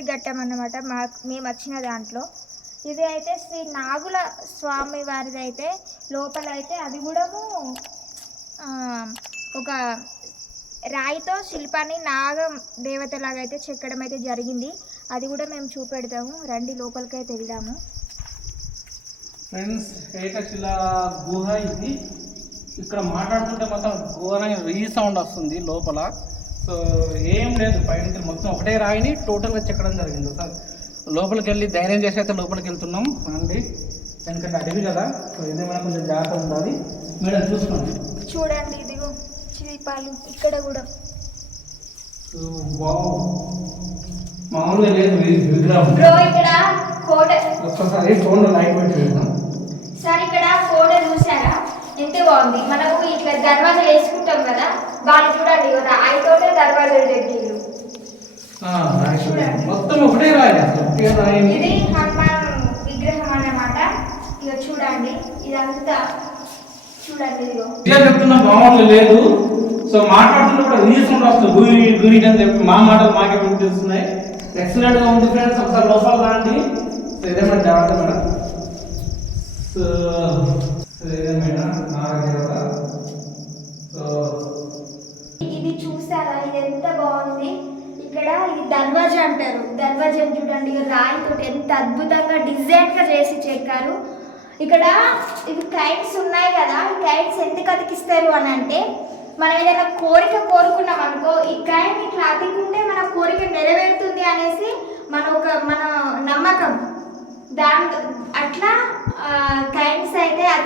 చివరి ఘట్టం అన్నమాట. మా మేము వచ్చిన దాంట్లో. ఇది అయితే శ్రీ నాగుల స్వామి వారిది అయితే లోపల అయితే అది కూడా ఒక రాయితో శిల్పాన్ని నాగ దేవతలాగా అయితే చెక్కడం అయితే జరిగింది. అది కూడా మేము చూపెడతాము. రండి లోపలికి అయితే వెళ్దాము. ఫ్రెండ్స్ ఏకశిల గుహ ఇది. ఇక్కడ మాట్లాడుతుంటే మొత్తం ఘోరంగా వెయ్యి సౌండ్ వస్తుంది లోపల. సో ఏం లేదు పైన మొత్తం ఒకటే రాయిని టోటల్గా చెక్కడం జరిగింది సార్. లోపలికి వెళ్ళి ధైర్యం చేసి అయితే లోపలికి వెళ్తున్నాం అండి ఎందుకంటే అడవి కదా సో ఏదేమైనా కొంచెం జాగ్రత్త ఉండాలి. మేడం చూసుకోండి. చూడండి ఇదిగో శిల్పాలు ఇక్కడ కూడా. So wow. మామూలుగా లేదు విగ్రహం. బ్రో ఇక్కడ కోట ఒక్కసారి ఫోన్లో లైట్ పెట్టి వెళ్తాం సార్ ఇక్కడ కోట ఎంత బాగుంది. మనము ఇట్లా దర్వాజా వేసుకుంటాం కదా వాళ్ళు చూడండి దర్వాజాలు చెట్టిళ్ళు ఆ, రాయి చూడండి. మొత్తం ఒకటే రాయి. అసలు ఒకే రాయిని ఇది హనుమాన్ విగ్రహం అన్నమాట. ఇక చూడండి ఇదంతా చూడండి ఇదిగో చెప్తున్నా మామూలు లేదు. సో రీసౌండ్ వస్తుంది గురి గురి అని చెప్పి మా మాటలు మాకే వినిపిస్తున్నాయి ఎక్సలెంట్గా ఉంది ఫ్రెండ్స్ ఒకసారి లోపల రాండి. సో ఇదేమైనా జాగ్రత్త మేడం. సో సో సో ఇది చూసారా? ఇది ఎంత బాగుంది? ఇక్కడ ఇది దర్వాజా అంటారు. దర్వాజా చూడండి రాయి రాయితో ఎంత అద్భుతంగా డిజైన్గా చేసి చెక్కారు ఇక్కడ ఇవి కైట్స్ ఉన్నాయి కదా ఈ కైట్స్ ఎందుకు అతికిస్తారు అని అంటే మనం ఏదైనా కోరిక కోరుకున్నాం అనుకో ఈ కైట్ ఇట్లా అతికుంటే మన కోరిక నెరవేరుతుంది అనేసి మన ఒక మన నమ్మకం. దాని అట్లా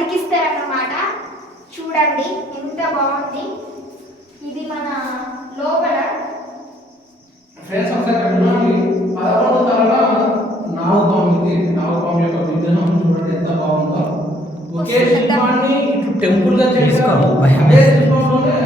అతికిస్తారన్నమాట చూడండి ఎంత బాగుంది. ఇది మన లోపల. ఫ్రెండ్స్ ఒకసారి చూడండి. పదకొండు తరల యొక్క విగ్రహం చూడండి ఎంత బాగుందో. ఒకే శిల్పాన్ని ఇటు టెంపుల్గా చేశారు అదే శిల్పంలోనే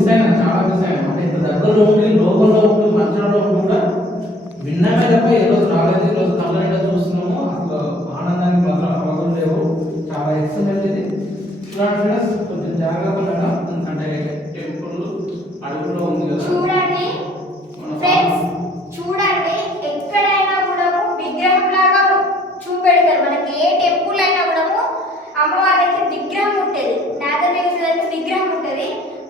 మిస్ అయినా చాలా మిస్ అయినా అంటే ఇంత దగ్గరలో ఉండి లోకంలో ఉండి మంచంలో కూడా విన్నామే తప్ప ఏ రోజు రాలేదు ఈ రోజు కళ్ళ నిండా చూస్తున్నాము. అసలు ఆనందానికి మాత్రం అవసరం లేవు. చాలా ఎక్సలెంట్ ఇది. చూడండి ఫ్రెండ్స్ కొంచెం జాగ్రత్తగా మేడం ఎందుకంటే టెంపుల్ అడుగులో ఉంది కదా చూడండి ఫ్రెండ్స్ చూడండి ఎక్కడైనా కూడా విగ్రహం లాగా చూపెడతారు మనకి ఏ టెంపుల్ అయినా కూడా అమ్మవారి దగ్గర విగ్రహం ఉంటుంది నాగదేవి దగ్గర విగ్రహం ఉంటుంది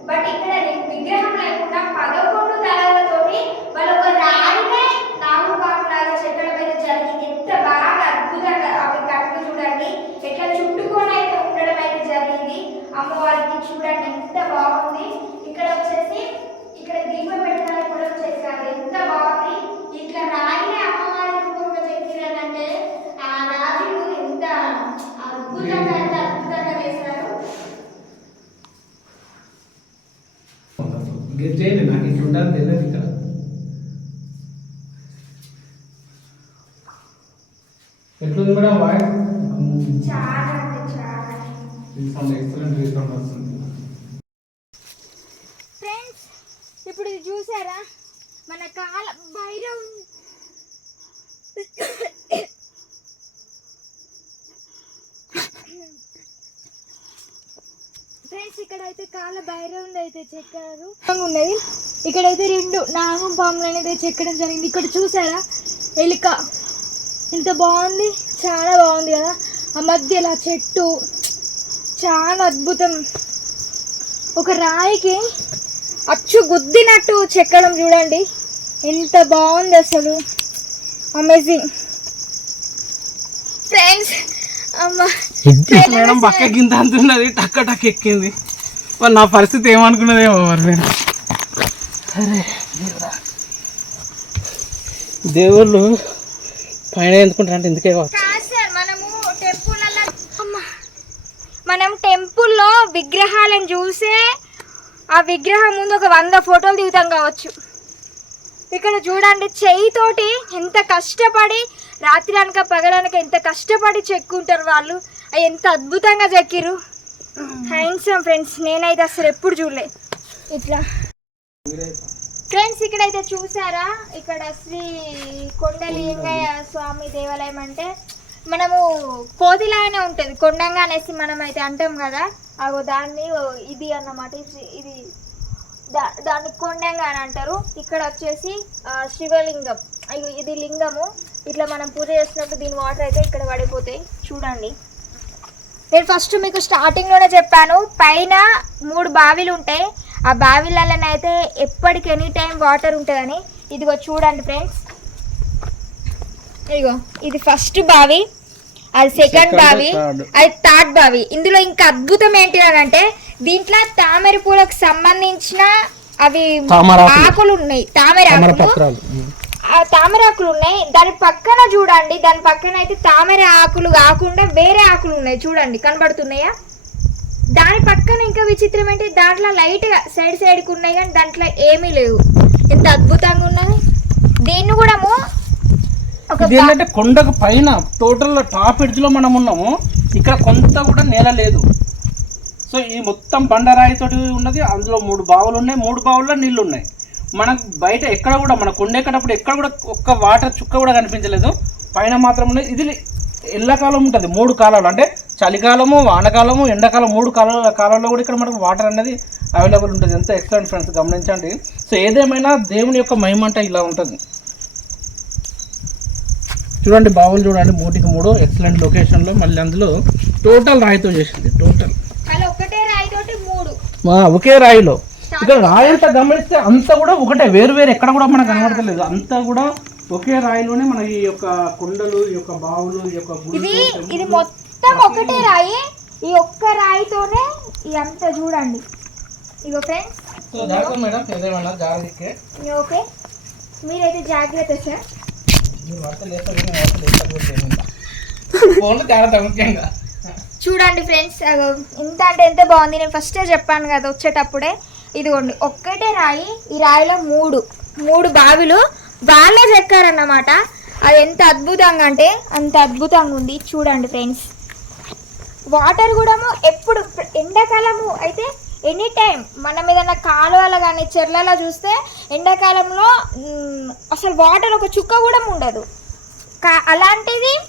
బట్ ఇక్కడ విగ్రహం లేకుండా పదకొండు తలలతోటి వాళ్ళు ఒక రాయినే నాగుపాము లాగా చెక్కడం అయితే జరిగింది ఎంత బాగా అద్భుతంగా అవి కట్లు చూడండి ఎట్లా చుట్టుకొని అయితే ఉండడం అయితే జరిగింది అమ్మవారికి చూడండి ఎంత బాగుంది ఇక్కడ వచ్చేసి ఇక్కడ దీపం పెట్టడానికి కూడా చేశారు ఎంత బాగుంది ఇట్లా రాయిని అమ్మవారి రూపంలో చెక్కిరారంటే ఆ రాజులు ఎంత అద్భుతంగా ఎంత అద్భుతంగా చేశారు గెట్ చేయండి నాకు ఇట్లా ఉండాలి తెలియదు ఇక్కడ. ఎట్లుంది మేడం వాయిస్? చాలా అంటే చాలా. రీసౌండ్ ఎక్సలెంట్ రీసౌండ్ వస్తుంది. ఫ్రెండ్స్ ఇప్పుడు ఇది చూసారా? మన కాల భైరవ్ ఫ్రెండ్స్ ఇక్కడైతే కాల భైరవుని అయితే చెక్కారు. ఉన్నది ఇక్కడైతే రెండు నాగం పాములు అనేది చెక్కడం జరిగింది. ఇక్కడ చూసారా? ఎలుక. ఇంత బాగుంది. చాలా బాగుంది కదా? ఆ మధ్యలో చెట్టు. చాలా అద్భుతం. ఒక రాయికి అచ్చు గుద్దినట్టు చెక్కడం చూడండి. ఎంత బాగుంది అసలు. అమేజింగ్ ఫ్రెండ్స్ అమ్మ. మేడం పక్కకి ఇంత అంతున్నది టక్క టక్ ఎక్కింది. మరి నా పరిస్థితి ఏమనుకున్నదేమో మరి నేను అరే. దేవుళ్ళు పైన ఎందుకుంటారు అంటే ఎందుకే కావచ్చు మనం టెంపుల్లో విగ్రహాలను చూసే ఆ విగ్రహం ముందు ఒక వంద ఫోటోలు దిగుతాం కావచ్చు. ఇక్కడ చూడండి చెయ్యితోటి ఎంత కష్టపడి రాత్రి అనక పగలనక ఎంత కష్టపడి చెక్కుంటారు వాళ్ళు. అవి ఎంత అద్భుతంగా చెక్కిరు హ్యాండ్సమ్ ఫ్రెండ్స్ నేనైతే అసలు ఎప్పుడు చూడలే. ఇట్లా. ఫ్రెండ్స్ ఇక్కడైతే చూసారా? ఇక్కడ శ్రీ కొండలింగయ్య స్వామి దేవాలయం అంటే మనము కోతిలాగానే ఉంటుంది. కొండంగా అనేసి మనం అయితే అంటాం కదా. అగో దాన్ని ఇది అన్నమాట. ఇది దా- దాన్ని కొండంగా అని అంటారు. ఇక్కడ వచ్చేసి శివలింగం. అయ్యో ఇది లింగము. ఇట్లా మనం పూజ చేసినప్పుడు దీని వాటర్ అయితే ఇక్కడ పడిపోతాయి. చూడండి. నేను ఫస్ట్ మీకు స్టార్టింగ్లోనే చెప్పాను పైన మూడు బావిలు ఉంటాయి. ఆ బావిలలోనైతే ఎప్పటికి ఎనీ టైం వాటర్ ఉంటుందని. ఇదిగో చూడండి ఫ్రెండ్స్. ఇదిగో ఇది ఫస్ట్ బావి అది సెకండ్ బావి. అది థర్డ్ బావి. ఇందులో ఇంకా అద్భుతం ఏంటి అని అంటే దీంట్లో తామర పూలకు సంబంధించిన అవి. ఆకులు ఉన్నాయి. తామర ఆకులు. ఆ తామర ఆకులు ఉన్నాయి. దాని పక్కన చూడండి. దాని పక్కన అయితే తామర ఆకులు కాకుండా వేరే ఆకులు ఉన్నాయి. చూడండి. కనబడుతున్నాయా? దాని పక్కన ఇంకా విచిత్రం ఏంటి దాంట్లో లైట్గా సైడ్ సైడ్కి ఉన్నాయి కానీ దాంట్లో ఏమీ లేవు. ఎంత అద్భుతంగా ఉన్నది. దీన్ని కూడా ఒక ఏంటంటే కొండకు పైన టోటల్ టాప్ ఎడ్జ్లో మనం ఉన్నాము. ఇక్కడ కొంత కూడా నేల లేదు. సో ఈ మొత్తం బండరాయితోటి ఉన్నది. అందులో మూడు బావులు ఉన్నాయి. మూడు బావుల్లో నీళ్ళు ఉన్నాయి. మనకు బయట ఎక్కడ కూడా మన కొండ ఎక్కడప్పుడు ఎక్కడ కూడా ఒక్క వాటర్ చుక్క కూడా కనిపించలేదు. పైన మాత్రం ఇది ఎల్లకాలం ఉంటుంది మూడు కాలాలు. అంటే చలికాలము వానకాలము ఎండాకాలం మూడు కాలాల కాలాల్లో కూడా ఇక్కడ మనకు వాటర్ అనేది అవైలబుల్ ఉంటుంది. ఎంత ఎక్సలెంట్ ఫ్రెండ్స్ గమనించండి. సో ఏదేమైనా దేవుని యొక్క మహిమ అంటే ఇలా ఉంటుంది. చూడండి బావులు చూడండి మూటికి మూడు ఎక్సలెంట్ లొకేషన్లో మళ్ళీ అందులో టోటల్ రాయితో చేసింది టోటల్ ఒకే రాయిలో. ఇక్కడ రాయి అంతా గమనిస్తే అంతా కూడా ఒకటే వేరు వేరు ఎక్కడ కూడా మనకు కనబడతలేదు. అంతా కూడా ఒకే రాయిలోనే మన ఈ యొక్క కొండలు ఈ యొక్క బావులు ఈ యొక్క ఇది. ఇది మొత్తం ఒకటే రాయి. ఈ ఒక్క రాయితోనే ఇదంతా చూడండి. ఇగో ఫ్రెండ్స్ సో జాగ్రత్త మేడం ఏదేమన్నా జాగ్రత్తకే ఓకే. మీరైతే జాగ్రత్త సార్ మీరు ఫోన్లో జాగ్రత్త ముఖ్యంగా. చూడండి ఫ్రెండ్స్ ఇంత అంటే ఎంత బాగుంది. నేను ఫస్టే చెప్పాను కదా వచ్చేటప్పుడే. ఇదిగోండి ఒక్కటే రాయి ఈ రాయిలో మూడు. మూడు బావిలు. వాళ్ళే చెక్కారన్నమాట. అది ఎంత అద్భుతంగా అంటే అంత అద్భుతంగా ఉంది. చూడండి ఫ్రెండ్స్. వాటర్ కూడా ఎప్పుడు ఎండాకాలము అయితే ఎనీ టైం మనం ఏదైనా కాలువల కానీ చెర్లలో చూస్తే ఎండాకాలంలో అసలు వాటర్ ఒక చుక్క కూడా ఉండదు. కా- అలాంటిది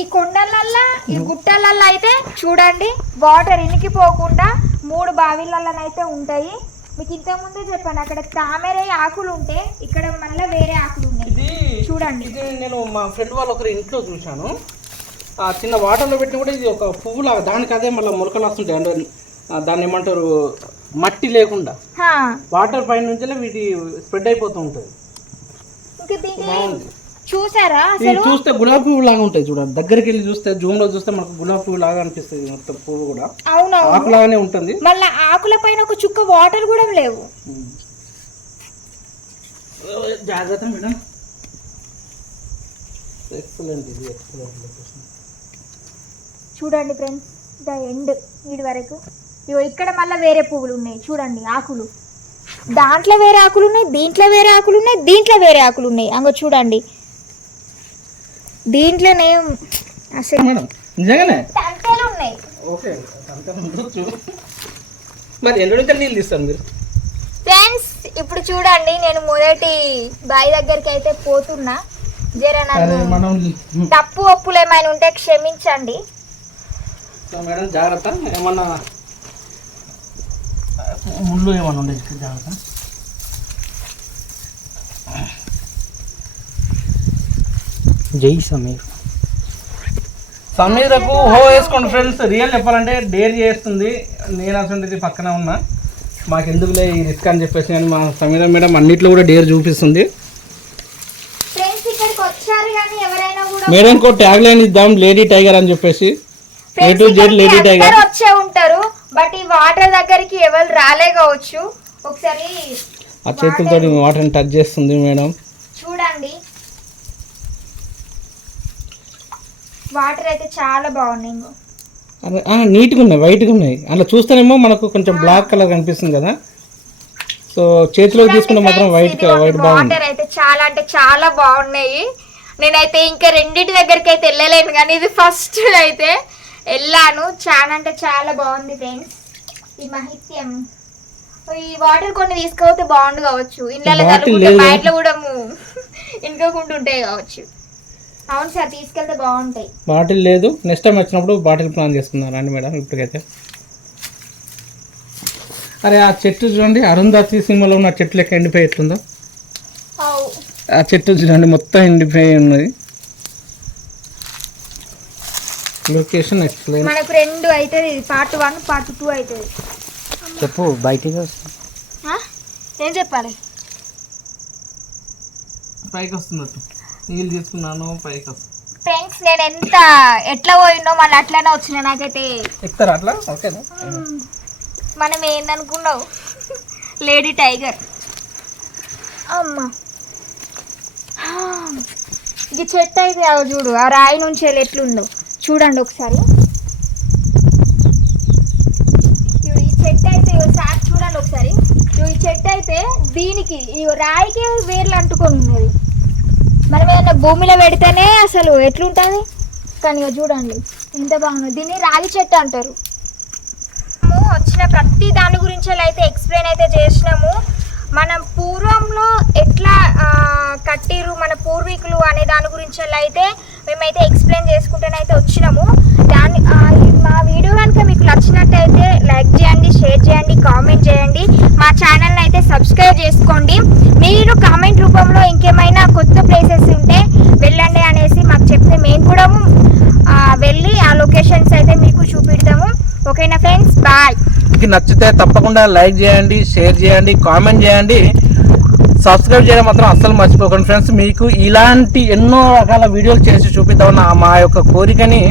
ఈ కొండలల్లో ఈ గుట్టలల్లో అయితే చూడండి వాటర్ ఇనికిపోకుండా మూడు బావిలలోనైతే ఉంటాయి. మీకు ఇంతకుముందే చెప్పాను అక్కడ తామర ఆకులు ఉంటే ఇక్కడ మళ్ళీ వేరే ఆకులు ఉన్నాయి. ఇది చూడండి. ఇది నేను మా ఫ్రెండ్ వాళ్ళ ఒకరి ఇంట్లో చూశాను. ఆ చిన్న వాటర్లో పెట్టిన కూడా ఇది ఒక పువ్వులాగా దానికి అదే మళ్ళీ మొలకలు వస్తుంటాయి. అంటే దాన్ని ఏమంటారు మట్టి లేకుండా. వాటర్ పైన నుంచి వీటి స్ప్రెడ్ అయిపోతూ ఉంటుంది. ఇంకా బాగుంది. చూసారా ఇది చూస్తే గులాబీ పువ్వు లాగా ఉంటాయి చూడండి. దగ్గరికి వెళ్ళి చూస్తే జూమ్లో చూస్తే మనకు గులాబీ పువ్వు లాగా అనిపిస్తుంది మొత్తం పువ్వు కూడా. అవునవును. ఆకులాగానే ఉంటుంది. మళ్ళీ ఆకుల పైన ఒక చుక్క వాటర్ కూడా లేవు. జాగ్రత్త మేడం. ఎక్సలెంట్ ఇది ఎక్సలెంట్ లొకేషన్ చూడండి ఫ్రెండ్స్ ద ఎండ్ వీడి వరకు. ఇగో ఇక్కడ మళ్ళీ వేరే పువ్వులు ఉన్నాయి. చూడండి ఆకులు. దాంట్లో వేరే ఆకులు ఉన్నాయి దీంట్లో వేరే ఆకులు ఉన్నాయి దీంట్లో వేరే ఆకులు ఉన్నాయి. అంగో చూడండి. దీంట్లోనే అసలు మేడం నిజంగానే? తంతలు ఉన్నాయి. ఓకే అంతా ఉండొచ్చు. మరి ఎన్ని నుంచి నీళ్ళు తీస్తారు మీరు? ఫ్రెండ్స్ ఇప్పుడు చూడండి నేను మొదటి బావి దగ్గరికి అయితే పోతున్నా. జర నన్ను తప్పు ఒప్పులు ఏమైనా ఉంటే క్షమించండి. మేడం జాగ్రత్త. ఏమన్నా ముళ్ళు ఏమన్నా ఉండే జాగ్రత్త. జై సమీర్. సమీరకు హో వేసుకోండి ఫ్రెండ్స్. రియల్ చెప్పాలంటే డేర్ చేస్తుంది. నేను అసలు పక్కన ఉన్నా. మాకు ఎందుకులే ఈ రిస్క్ అని చెప్పేసి కానీ మా సమీర మేడం అన్నిట్లో కూడా డేర్ చూపిస్తుంది. కూడా మేడంకో ట్యాగ్ లైన్ ఇద్దాం లేడీ టైగర్ అని చెప్పేసి. A to Z lady tiger వచ్చే ఉంటారు బట్ ఈ వాటర్ దగ్గరికి ఎవరు రాలే కావచ్చు. ఒకసారి ఆ చేతులతో వాటర్ని టచ్ చేస్తుంది మేడం. చూడండి. వాటర్ అయితే చాలా బాగున్నాయి నీట్గా ఉన్నాయి వైట్గా ఉన్నాయి. అలా చూస్తేనేమో మనకు కొంచెం బ్లాక్ కలర్ కనిపిస్తుంది కదా. సో చేతిలో తీసుకుంటే మాత్రం వైట్ వైట్ బాగుంది. వాటర్ అయితే చాలా అంటే చాలా బాగున్నాయి. నేనైతే ఇంకా రెండింటి దగ్గరికి అయితే వెళ్ళలేను కానీ ఇది ఫస్ట్ అయితే వెళ్ళాను. చాలా అంటే చాలా బాగుంది ఫ్రెండ్స్ ఈ మహిత్యం ఈ వాటర్ కొన్ని తీసుకపోతే బాగుండు కావచ్చు. ఇంట్లో. బయటలో కూడా ఇంకోకుండా ఉంటాయి కావచ్చు. అవును సార్ తీసుకెళ్తే బాగుంటాయి. బాటిల్ లేదు. నెక్స్ట్ టైం వచ్చినప్పుడు బాటిల్ ప్లాన్ చేసుకుందాం. రండి మేడం ఇప్పటికైతే. అరే ఆ చెట్టు చూడండి. అరుంధతి సినిమాలో ఉన్న చెట్టు లెక్క ఎండిపోయి ఎట్లుందో. ఆ చెట్టు చూడండి మొత్తం ఎండిపోయి ఉన్నది. లొకేషన్ ఎక్స్ప్లెయిన్ మనకు రెండు అవుతుంది పార్ట్ వన్ పార్ట్ టూ అవుతుంది చెప్పు బయటికి ఏం చెప్పాలి? పైకి వస్తున్నట్టు నీళ్ళు తీసుకున్నాను పైకి ఫ్రెండ్స్ నేను ఎంత ఎట్లా పోయినో మళ్ళీ అట్లానే వచ్చిన నాకైతే. ఎక్కుతారా అట్లా? ఓకేనా? మనం ఏందనుకున్నావు? Lady tiger. అమ్మా. ఇది చెట్టు అయితే అవి చూడు ఆ రాయి నుంచి వెళ్ళి ఎట్లుందో. చూడండి ఒకసారి. ఈ చెట్టు అయితే ఇగో సార్ చూడండి ఒకసారి. ఈ చెట్టు అయితే దీనికి ఈ రాయికి వేర్లు అంటుకొని ఉన్నది. మనం ఏదైనా భూమిలో పెడితేనే అసలు ఎట్లుంటుంది? కానీ చూడండి ఎంత బాగుంది. దీన్ని రాగి చెట్టు అంటారు. వచ్చిన ప్రతి దాని గురించి అయితే ఎక్స్ప్లెయిన్ అయితే చేసినాము. మనం పూర్వంలో ఎట్లా కట్టిరు మన పూర్వీకులు అనే దాని గురించి అయితే మేమైతే ఎక్స్ప్లెయిన్ చేసుకుంటూనైతే వచ్చినాము. దాని మా వీడియో కనుక మీకు నచ్చినట్టయితే లైక్ చేయండి షేర్ చేయండి కామెంట్ చేయండి. మా ఛానల్ని అయితే సబ్స్క్రైబ్ చేసుకోండి మీరు కామెంట్ రూపంలో ఇంకేమైనా కొత్త ప్లేసెస్ ఉంటే వెళ్ళండి అనేసి మాకు చెప్తే మేము కూడా ఆ, వెళ్ళి ఆ లొకేషన్స్ అయితే మీకు చూపిస్తాము ఓకేనా ఫ్రెండ్స్ బాయ్ మీకు నచ్చితే తప్పకుండా లైక్ చేయండి షేర్ చేయండి కామెంట్ చేయండి. సబ్స్క్రైబ్ చేయడం మాత్రం అస్సలు మర్చిపోకండి ఫ్రెండ్స్. మీకు ఇలాంటి ఎన్నో రకాల వీడియోలు చేసి చూపిద్దామన్న మా యొక్క కోరికని